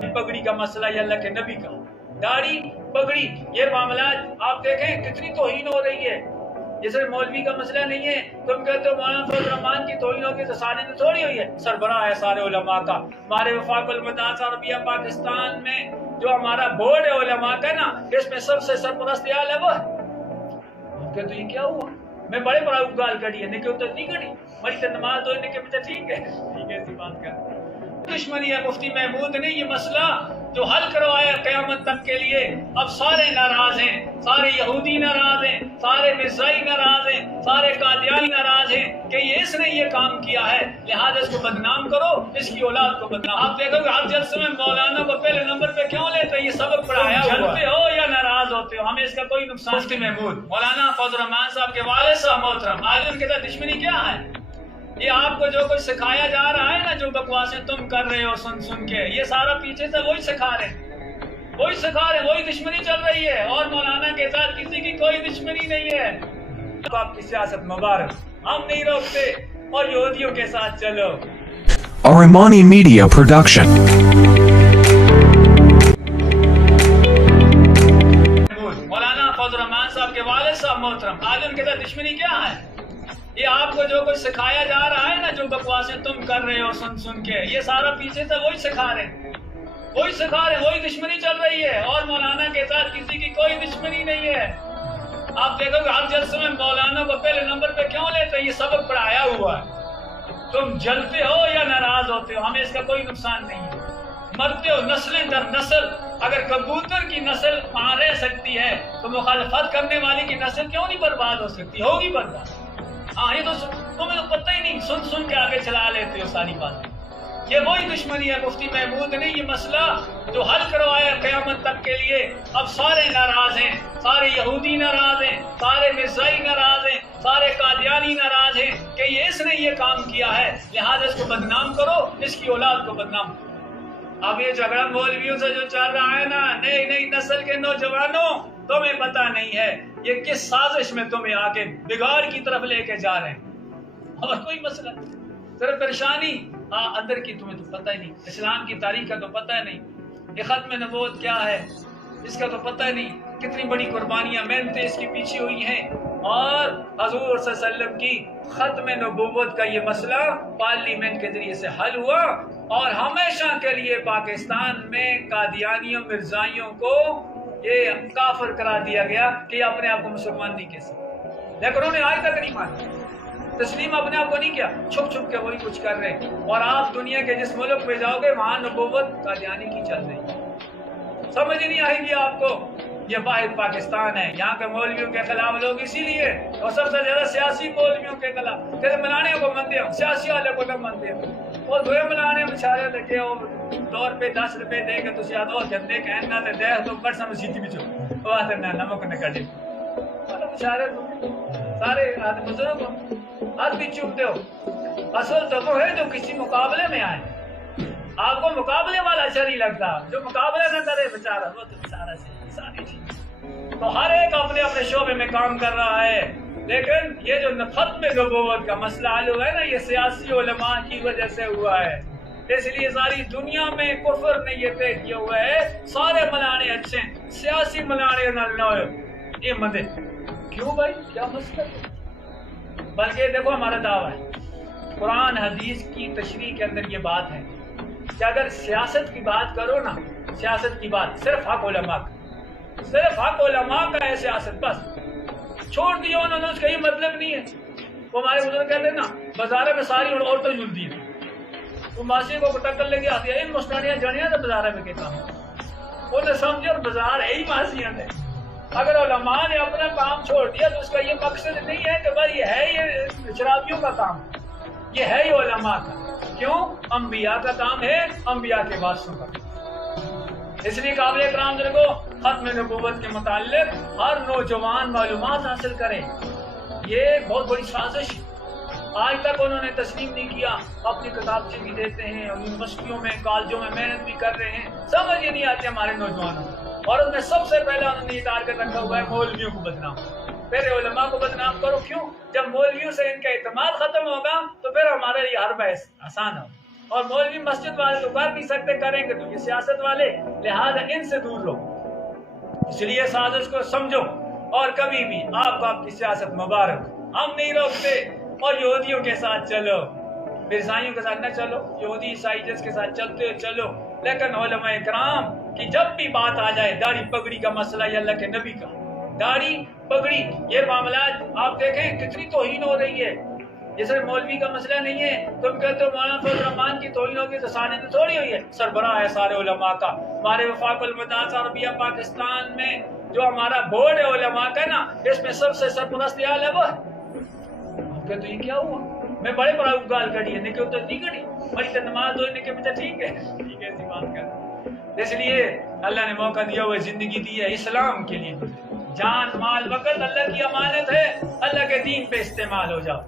پگڑی کا مسئلہ یہ اللہ کے نبی کا، داڑھی پگڑی یہ معاملات آپ دیکھیں کتنی توہین ہو رہی ہے۔ یہ صرف مولوی کا مسئلہ نہیں ہے، تم کہتے ہو مولانا فضل الرحمان کی توہین ہوگی تو سارے نے تھوڑی ہوئی ہے، سربراہ ہے سارے علماء کا۔ ہمارے وفاق المدارس عربیہ پاکستان میں جو ہمارا بورڈ ہے علماء کا نا، اس میں سب سے سرپرست یہ ہے وہ ہے۔ کہ تو یہ کیا ہوا؟ میں بڑے بڑا گال کری ہے نکے اتر نہیں کری مری تو نماز دو نکے مجھے ٹھیک ہے ایسی بات کر دشمنی ہے مفتی محمود نے یہ مسئلہ جو حل کروایا قیامت تک کے لیے۔ اب سارے ناراض ہیں، سارے یہودی ناراض ہیں، سارے مرزائی ناراض ہیں، سارے قادیانی ناراض ہیں کہ اس نے یہ کام کیا ہے، لہذا اس کو بدنام کرو، اس کی اولاد کو بدنام۔ آپ دیکھو کہ ہر جلسے میں مولانا کو پہلے نمبر پہ کیوں لیتے؟ یہ سبق پڑھایا ہوا، جلتے ہو یا ناراض ہوتے ہو، ہمیں اس کا کوئی نقصان۔ مفتی محمود مولانا فضل الرحمان صاحب کے والد صاحب محترم، آج ان کے ساتھ دشمنی کیا ہے؟ یہ آپ کو جو کچھ سکھایا جا رہا ہے نا، جو بکواسیں تم کر رہے ہو سن سن کے، یہ سارا پیچھے سے وہی سکھا رہے ہیں، وہی سکھا رہے ہیں، وہی دشمنی چل رہی ہے، اور مولانا کے ساتھ کسی کی کوئی دشمنی نہیں ہے۔ آپ کی سیاست مبارک، ہم نہیں روکتے، اور یہودیوں کے ساتھ چلو۔ Arimani Media Production. مولانا فضل الرحمان صاحب کے والد صاحب محترم، آج ان کے ساتھ دشمنی کیا ہے؟ یہ آپ کو جو کچھ سکھایا جا رہا ہے نا، جو بکواسیں تم کر رہے ہو سن سن کے، یہ سارا پیچھے سے وہی سکھا رہے ہیں، وہی سکھا رہے ہیں، وہی دشمنی چل رہی ہے، اور مولانا کے ساتھ کسی کی کوئی دشمنی نہیں ہے۔ آپ دیکھو کہ ہر جلسے میں مولانا کو پہلے نمبر پہ کیوں لیتے؟ یہ سبق پڑھایا ہوا ہے، تم جلتے ہو یا ناراض ہوتے ہو، ہمیں اس کا کوئی نقصان نہیں ہے۔ مرتے ہو نسلیں در نسل، اگر کبوتر کی نسل وہاں رہ سکتی ہے تو مخالفت کرنے والی کی نسل کیوں نہیں برباد ہو سکتی؟ ہوگی برباد۔ ہاں یہ تو تمہیں تو پتہ ہی نہیں، سن سن کے آگے چلا لیتے ہو ساری باتیں۔ یہ وہی دشمنی ہے مفتی محمود نے یہ مسئلہ جو حل کروایا قیامت تک کے لیے۔ اب سارے ناراض ہیں، سارے یہودی ناراض ہیں، سارے مرزائی ناراض ہیں، سارے قادیانی ناراض ہیں کہ اس نے یہ کام کیا ہے، لہذا اس کو بدنام کرو، اس کی اولاد کو بدنام کرو۔ اب یہ جھگڑا مولویوں سے جو چل رہا ہے نا، نئی نئی نسل کے نوجوانوں، تمہیں پتہ نہیں ہے یہ کس سازش میں تمہیں آگے بگاڑ کی طرف لے کے جا رہے ہیں، اور کوئی مسئلہ صرف پریشانی اندر کی تمہیں تو پتہ ہی نہیں، اسلام کی تاریخ کا تو پتہ ہی نہیں، یہ ختم نبوت کیا ہے اس کا تو پتہ ہی نہیں، کتنی بڑی قربانیاں محنتیں اس کے پیچھے ہوئی ہیں، اور حضور صلی اللہ علیہ وسلم کی ختم نبوت کا یہ مسئلہ پارلیمنٹ کے ذریعے سے حل ہوا، اور ہمیشہ کے لیے پاکستان میں قادیانیوں مرزائیوں کو یہ کافر قرار دیا گیا کہ یہ اپنے آپ کو مسلمان نہیں کہہ سکتے، لیکن انہوں نے آج تک نہیں مانا، تسلیم اپنے آپ کو نہیں کیا، چھپ چھپ کے وہی کچھ کر رہے ہیں۔ اور آپ دنیا کے جس ملک میں جاؤ گے وہاں نبوت قادیانی کی چل رہی ہے، سمجھ نہیں آئے گی آپ کو۔ یہ واحد پاکستان ہے، یہاں کے مولویوں کے خلاف لوگ اسی لیے، اور سب سے زیادہ سیاسی مولویوں کے خلاف، جیسے ملانے کو منتے ہیں، سیاسی والے کو نہ منتے ہیں، اور دوئے ملانے بچارے لگے ہو دور پہ 10 روپے دے کے تسی آدھو دھندے کہنا تے دے تو بڑھ سا مسیتی بچو وہ آتے نا نمک نہ کٹے بچارے سارے آدھے بزرگ ہاتھ بھی چوبتے ہو۔ اصل تو وہ ہے جو کسی مقابلے میں آئے، آپ کو مقابلے والا اچھا نہیں لگتا، جو مقابلہ نہ کرے بچارہ وہ تو بچارہ سے ساری چیز۔ تو ہر ایک اپنے اپنے شعبے میں کام کر رہا ہے، لیکن یہ جو ختم نبوت کا مسئلہ حل ہوا ہے نا، یہ سیاسی علماء کی وجہ سے ہوا ہے، اس لیے ساری دنیا میں کفر نے یہ طے کیا ہوا ہے سارے ملانے اچھے ہیں، سیاسی ملانے نہ ہو یہ مندے۔ کیوں بھائی کیا مسئلہ ہے؟ بلکہ دیکھو ہمارا دعویٰ ہے، قرآن حدیث کی تشریح کے اندر یہ بات ہے کہ اگر سیاست کی بات کرو نا، سیاست کی بات صرف حق علماء کا، صرف حق علماء کا ہے سیاست، بس چھوڑ دیا انہوں نے، اس کا یہ مطلب نہیں ہے۔ وہ ہمارے بزرگ کہتے ہیں نا بازار میں ساری عورتیں جلتی ہیں، وہ ماسی کو ٹکر لگی آتی ہے ان مستانیاں جانیاں تو بازار میں کہتا ہوں انہیں سمجھے، اور بازار ہے ہی ماسیاں ہے۔ اگر علماء نے اپنا کام چھوڑ دیا تو اس کا یہ مقصد نہیں ہے کہ بھائی یہ ہے یہ شرابیوں کا کام، یہ ہے ہی علماء کا، کیوں؟ انبیاء کا کام ہے، انبیاء کے واسطوں کا۔ اس لیے قابل احترام جن کو ختم نبوت کے متعلق ہر نوجوان معلومات حاصل کرے، یہ بہت بڑی سازش ہے، آج تک انہوں نے تسلیم نہیں کیا، اپنی کتابچے بھی دیتے ہیں، یونیورسٹیوں میں کالجوں میں محنت بھی کر رہے ہیں، سمجھ ہی نہیں آتی ہمارے نوجوانوں، اور اس میں سب سے پہلا انہوں نے یہ ٹارگٹ رکھا ہوا ہے مولویوں کو بدنام، پہلے علماء کو بدنام کرو، کیوں؟ جب مولویوں سے ان کا اعتماد ختم ہوگا تو پھر ہمارے لیے ہر بحث آسان ہوگا۔ اور مولوی مسجد والے تو کر نہیں سکتے، کریں گے تو یہ سیاست والے، لہذا ان سے دور رہو۔ اس لیے سازش کو سمجھو اور کبھی بھی آپ کو آپ کی سیاست مبارک، ہم نہیں روکتے۔ اور یہودیوں کے ساتھ چلو، عیسائیوں کے ساتھ نہ چلو، یہودی عیسائی جس کے ساتھ چلتے ہو چلو، لیکن علماء کرام کی جب بھی بات آ جائے داڑھی پگڑی کا مسئلہ یا اللہ کے نبی کا، داڑھی پگڑی یہ معاملات آپ دیکھیں کتنی توہین ہو رہی ہے۔ جیسے مولوی کا مسئلہ نہیں ہے، تم کہتے ہو مولانا فضل الرحمان کی توہین ہوگی تو سانے تو تھوڑی ہوئی ہے، سربراہ ہے سارے علماء کا۔ ہمارے وفاق المدارس عربیہ پاکستان میں جو ہمارا بورڈ ہے علماء کا نا، اس میں سب سے سرپرست اعلیٰ ہے وہ ہے۔ آپ کہتے ہو یہ کیا ہوا؟ میں بڑے بڑا گال کڑی ہے، نکے اتر نہیں کڑی، بڑی تو نماز دو نکے میں ٹھیک ہے، ٹھیک ہے ایسی بات کر۔ اس لیے اللہ نے موقع دیا ہوا زندگی دی ہے اسلام کے لیے، جان مال وقت اللہ کی امانت ہے، اللہ کے دین پہ استعمال ہو جاؤ۔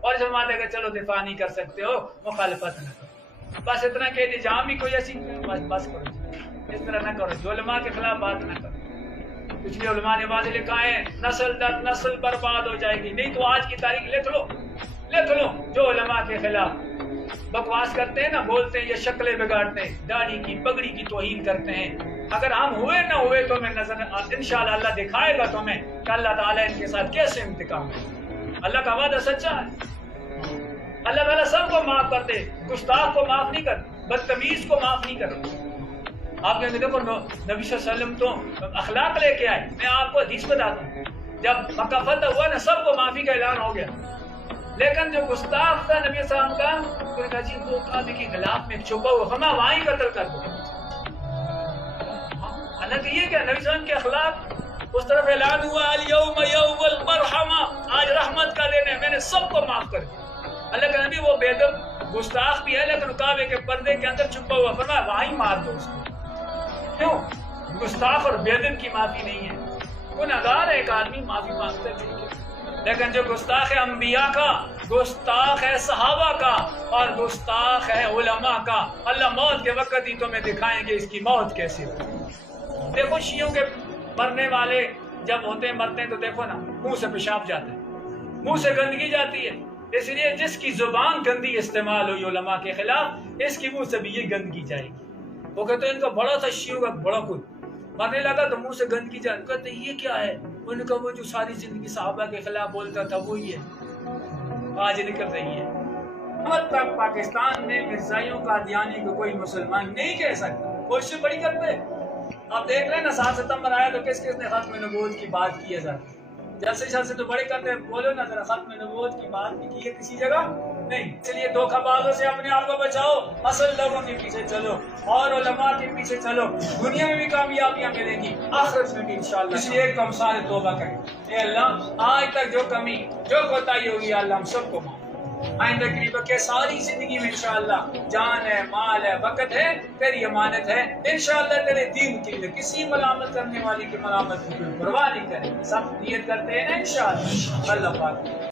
اور جب ماتے کہ چلو دفاع نہیں کر سکتے ہو، مخالفت نہ کرو، بس اتنا کہہ دے جہاں بھی کوئی ایسی بس کرو، اس طرح نہ کرو، جو علماء کے خلاف بات نہ کرو۔ کچھ بھی علماء نے واضح لکھا ہے نسل در نسل برباد ہو جائے گی، نہیں تو آج کی تاریخ لکھ لو جو علماء کے خلاف بکواس کرتے ہیں نا، بولتے ہیں یہ شکلیں بگاڑتے ہیں، داڑھی کی پگڑی کی توہین کرتے ہیں، اگر ہم ہوئے نہ ہوئے تو میں نظر انشاءاللہ اللہ دکھائے گا تمہیں کہ اللہ تعالیٰ ان کے ساتھ کیسے انتقام ہے۔ اللہ کا وعدہ سچا ہے، اللہ تعالیٰ سب کو معاف کر دے، گستاخ کو معاف نہیں کرتے، بدتمیز کو معاف نہیں کرتے۔ آپ کہیں گے دیکھو نبی صلی اللہ علیہ وسلم تو اخلاق لے کے آئے، میں آپ کو حدیث بتاتا ہوں، جب مکہ فتح ہوا نا سب کو معافی کا اعلان ہو گیا، لیکن جو گستاخ تھا نبی صلی اللہ علیہ وسلم کا، انہوں نے کہا جی وہ کعبے کی غلاف میں چھپا ہوا، فرمایا وہاں ہی قتل کر دو۔ حالانکہ یہ کیا نبی صلی اللہ علیہ وسلم کے اخلاق، اس طرف اعلان ہوا الیوم یوم المرحمہ، آج رحمت کا دن ہے، میں نے سب کو معاف کر دیا۔ اللہ کا نبی وہ بے ادب گستاخ بھی ہے لیکن کعبے کے پردے کے اندر چھپا ہوا، فرمایا وہاں ہی مار دو اس کو۔ کیوں؟ گستاخ اور بے ادب کی معافی نہیں ہے، گنہگار ہے ایک آدمی معافی مانگتا ہے ٹھیک ہے، لیکن جو گستاخ ہے انبیاء کا، گستاخ ہے صحابہ کا اور گستاخ ہے علماء کا، اللہ موت کے وقت ہی تمہیں دکھائیں گے اس کی موت کیسے ہو۔ دیکھو شیعوں کے مرنے والے جب ہوتے ہیں مرتے ہیں تو دیکھو نا منہ سے پیشاب جاتا ہے، منہ سے گندگی جاتی ہے، اس لیے جس کی زبان گندی استعمال ہوئی علماء کے خلاف اس کی منہ سے بھی یہ گندگی جائے گی۔ وہ کہتے ہیں ان کا بڑا تھا شیعوں کا بڑا کچھ، مرنے لگا تو منہ سے گندگی جائے، کہتے ہیں یہ کیا ہے؟ ان کا وہ جو ساری زندگی صحابہ کے خلاف بولتا تھا وہی ہے، آج نکل رہی ہے۔ اب تک پاکستان میں مرزائیوں کا قادیانی کو کوئی مسلمان نہیں کہہ سکتا، کوشش بڑی کرتے ہیں۔ آپ دیکھ رہے ہیں نا 7 ستمبر آیا تو کس نے ختم نبوت کی بات کی ہے ذرا، جلسے تو بڑے کرتے ہیں، بولو نا ذرا ختم نبوت کی بات بھی کی ہے کسی جگہ نہیں۔ اس لیے دھوکہ بازوں سے اپنے آپ کو بچاؤ، اصل لوگوں کے پیچھے چلو اور علماء کے پیچھے چلو، دنیا میں بھی کامیابیاں ملیں گی، آخرت میں بھی انشاءاللہ۔ اس لیے ایک ہم سارے توبہ کریں، اے اللہ آج تک جو کمی جو کوتاہی ہوگی اللہ ہم سب کو معاف، آئندہ قریب کے ساری زندگی میں انشاءاللہ جان ہے، مال ہے، وقت ہے، تیری امانت ہے، انشاءاللہ تیرے دین کے لیے کسی ملامت کرنے والی کی ملامت کی کوئی پرواہ نہیں کرے، سب نیت کرتے ہیں نا انشاءاللہ۔ اللہ پاک